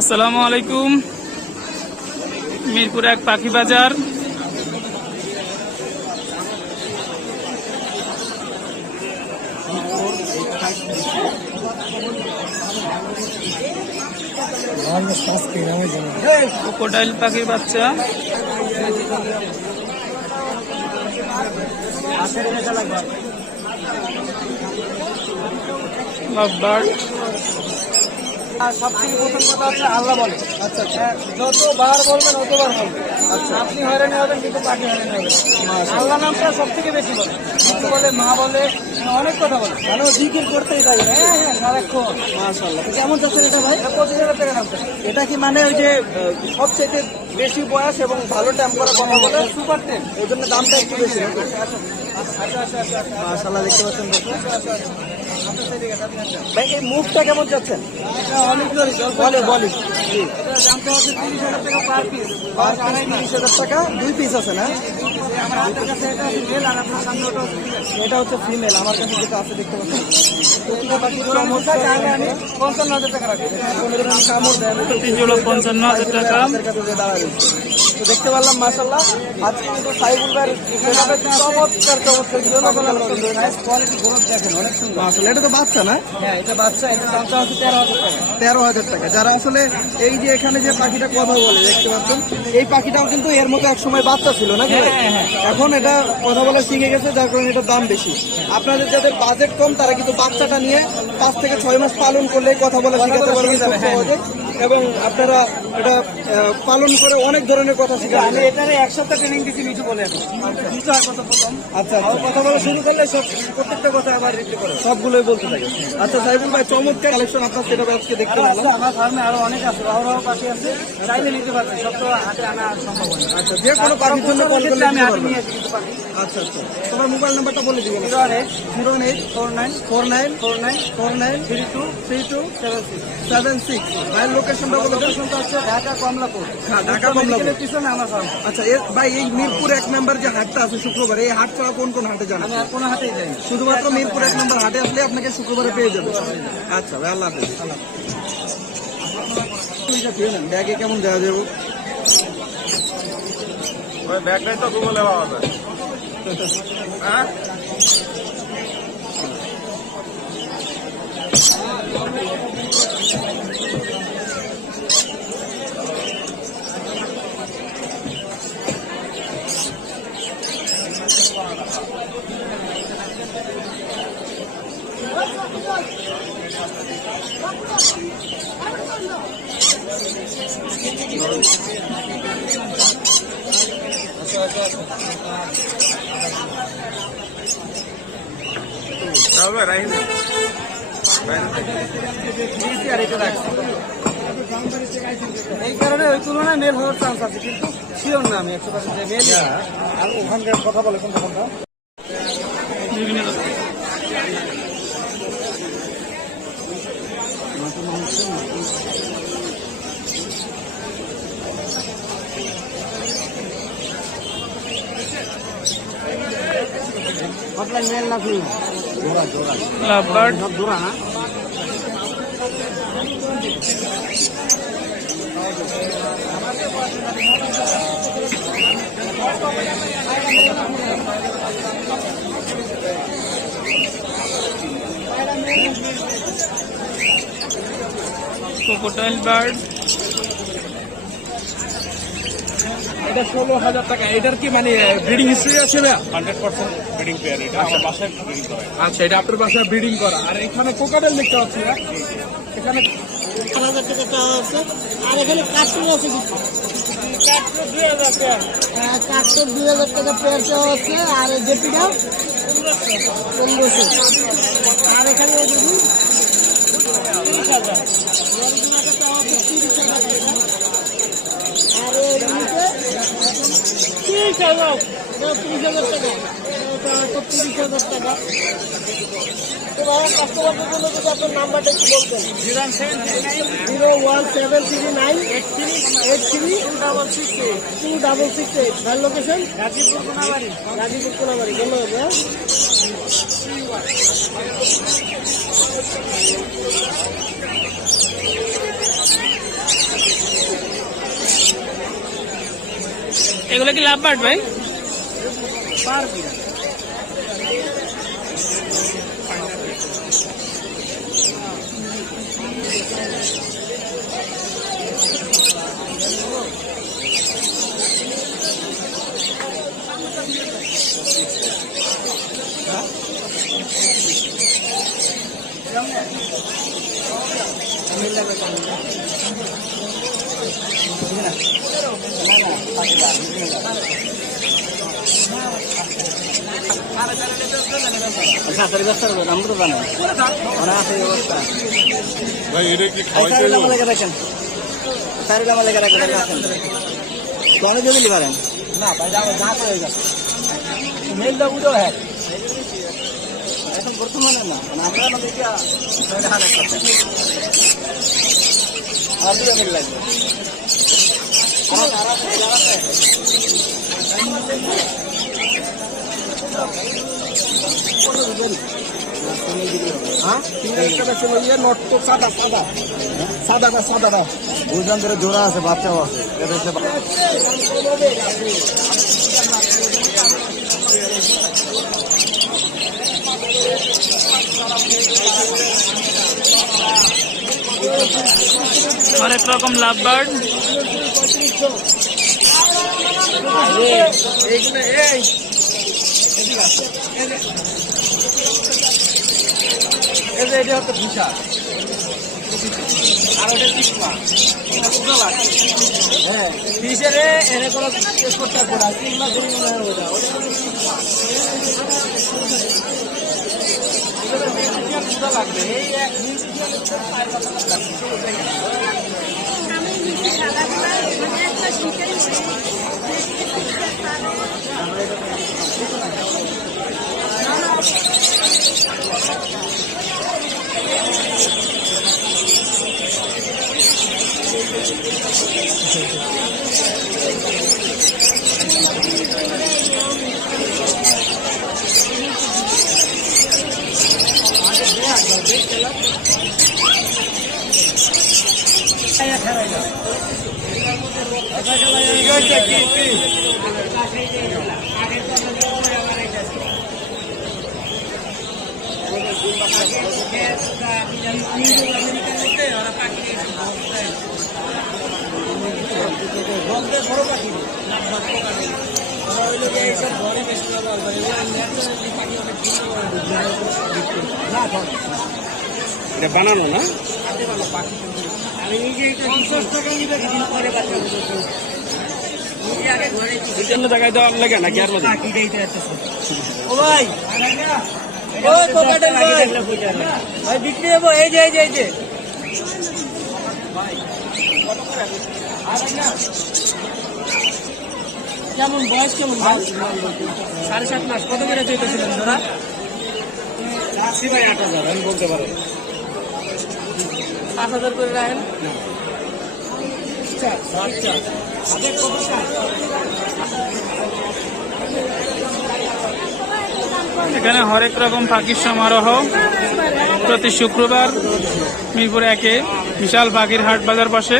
আসসালামু আলাইকুম। মিরপুর এক পাখি বাজার। ক্রোকোডাইল পাখির বাচ্চা, লাভবার্ড। সবথেকে প্রথম কথা হচ্ছে আল্লাহ বলে, আচ্ছা যতবার বলবেন অতবার বলবেন। আচ্ছা, আপনি হয়রানি হবেন কিন্তু পাখি হয়রানি হবে। আল্লাহ নামটা সব থেকে বেশি বলে, কিছু বলে, মা বলে, অনেক কথা বলে। মানে জিকির করতেই থাকে। হ্যাঁ হ্যাঁ, সারাক্ষণ। মাশাআল্লাহ। কেমন যাচ্ছেন এটা ভাই? 25,000 টাকা দাম। এটা কি মানে ওই যে সবচেয়ে বেশি বয়স এবং ভালো টাইম করা কথা বলে সুপার টেন, ওই জন্য দামটা একটু বেশি। মাশাআল্লাহ, দেখতে পাচ্ছেন ভাই। এই মুখটা কেমন যাচ্ছেন? বলি দামটা হচ্ছে 30,000 টাকা পার পিস। 30,000 টাকা 2 পিস আছে না? আমার হাতের কাছে এটা হচ্ছে মেল, আর আপনার সামনে ওটা এটা হচ্ছে ফিমেল। আমার কাছে যেটা আছে দেখতে পাচ্ছেন, প্রতিটা পাখির চমৎকার। আমি 55,000 টাকা রাখি। কামড় দেয়, 55,000 টাকা। তো দেখতে পারলাম মাশাআল্লাহ। আজকে কিন্তু সাইবুল ভাইয়ের চমৎকার কোয়ালিটি গ্রোথ দেখেন, অনেক সুন্দর। আসলে এটা তো বাচ্চা না? হ্যাঁ, এটা বাচ্চা। এটার দামটা হচ্ছে 13,000 টাকা। 13,000 টাকা। যারা আসলে এই যে এখানে যে পাখিটা কথা বলে দেখতে পাচ্ছেন, এই পাখিটাও কিন্তু এর মতো এক সময় বাচ্চা ছিল না? এখন এটা কথা বলা শিখে গেছে, যার কারণে এটার দাম বেশি। আপনাদের যাদের বাজেট কম তারা কিন্তু বাচ্চাটা নিয়ে 5 থেকে 6 মাস পালন করলে কথা বলা শিখাতে পারবেন সহজে, এবং আপনারা এটা পালন করে অনেক ধরনের কথা শিখে। আমি এটারে 1 সপ্তাহ ট্রেনিং দিচ্ছি নিচু বলে। আচ্ছা, কথা বলা শুরু করলে সব প্রত্যেকটা কথা আবার রিপিট করে সবগুলোই বলতে থাকে। আচ্ছা সাইবুল ভাই, চমৎকার কালেকশন আপনার সেটা আজকে দেখতে পেলাম। আমার ফার্মে আরো অনেক আছে, রাও পাখি আছে, চাইলে নিতে পারবেন। সব তো হাতে আনা সম্ভব হয় না। আচ্ছা, যে কোনো পাখির জন্য কল করলে আমি হাতে নিয়ে আসি কিন্তু পাখি। আচ্ছা, তোমার মোবাইল নাম্বারটা বলে দিবেন। 0184949323276। ভাইয়ের লোকেশনটা বলে দেন। হচ্ছে ঢাকা কমলাপুর। হ্যাঁ, ঢাকা কমলাপুর পিছনে আমার ফার্ম। আচ্ছা ভাই, এই মিরপুর 1 নম্বর যে হাটটা আছে শুক্রবার, এই হাট ছাড়া কোন কোন হাটে যান? আমি আর কোনো হাটেই যাই, শুধুমাত্র মিরপুর 1 নম্বর হাটে আসলে আপনাকে শুক্রবারে পেয়ে যাবেন। আচ্ছা ভাই, আল্লাহ হাফেজ। ব্যাগে কেমন দেওয়া যাবে? ব্যাগটাই তো গুগলে পাওয়া যায়। হ্যাঁ, এই কারণে ওই তুলনায় মেল হওয়ার চান্স আছে, কিন্তু শিওর না আমি 100% যে মেল। আর ওখানকার কথা বলে কোন দোকানটা? বিভিন্ন আপনার মেল না ফিমেল? লাভবার্ড। সব জোড়া না? Crocodile bird. এটা 16,000 টাকা। এটার কি মানে ব্রিডিং হিস্ট্রি আছে না? 100% ব্রিডিং পেয়ার। এটা আমার বাসায় ব্রিডিং করা। আচ্ছা, এটা আপনার বাসায় ব্রিডিং করা। আর এখানে কোকাটেল দেখতে পাচ্ছি না? এখানে 4,000 টাকা চাওয়া আছে। আর এখানে কাঠুর আছে কিছু, কাঠটা 2,000 পেয়ার। কাঠুর 2,000 টাকা পেয়ার চাওয়া আছে। আর জেপিটা 1500। আর এখানে যদি 30,000 চাওয়া আছে 30,000 টাকা। আর এদিকে 30,000 টাকা, 30,000 টাকা। তো ভাই, কাস্টমারদের জন্য যদি আপনার নাম্বারটা একটু বলতেন। 0173983832668। ভাই লোকেশন গাজীপুর কোনাবাড়ি। ধন্যবাদ ভাই। এগুলো কি লাভ বাট ভাই? Per piece. আচ্ছা সরি ব্যস্ত করবো আমরা তো জানি অনেক আছে এই অবস্থা ভাই এটা কি খাওয়াইতে সাইড নামে লেগে রাখেন সাইড নামে লেগে রাখেন তো অনেক যদি পারেন না ভাই যাবো যা করে যাবে মেল দাও উঠো হ্যাঁ এখন বর্তমানে না আমরা আমাদের কি হাল করতে আর দুটো মিল লাগবে বুঝলাম ধরে জোড়া আছে বাচ্চাও আছে হরেক রকম লাভ বার্ড। এটা হচ্ছে ভিসা আর ওটা চিকমা হ্যাঁ ফিসের এর কোনো এক্সপোর্টটা করা চিকমা লাগবে এই বানানো না জায়গায় দেওয়ার লাগে নাকি আর ও ভাই ও কোকাটেল ভাই ভাই বিক্রি হবে এই যে এই যে কেমন বয়স কেমন 7.5 মাস কত করে চলতেছিলেন তোরা ভাই 8,000 আমি বলতে পারো 7,000 করে রাখেন আচ্ছা এখানে হরেক রকম পাখির সমারোহ প্রতি শুক্রবার মিরপুর 1-এ বিশাল পাখির হাট বাজার বসে।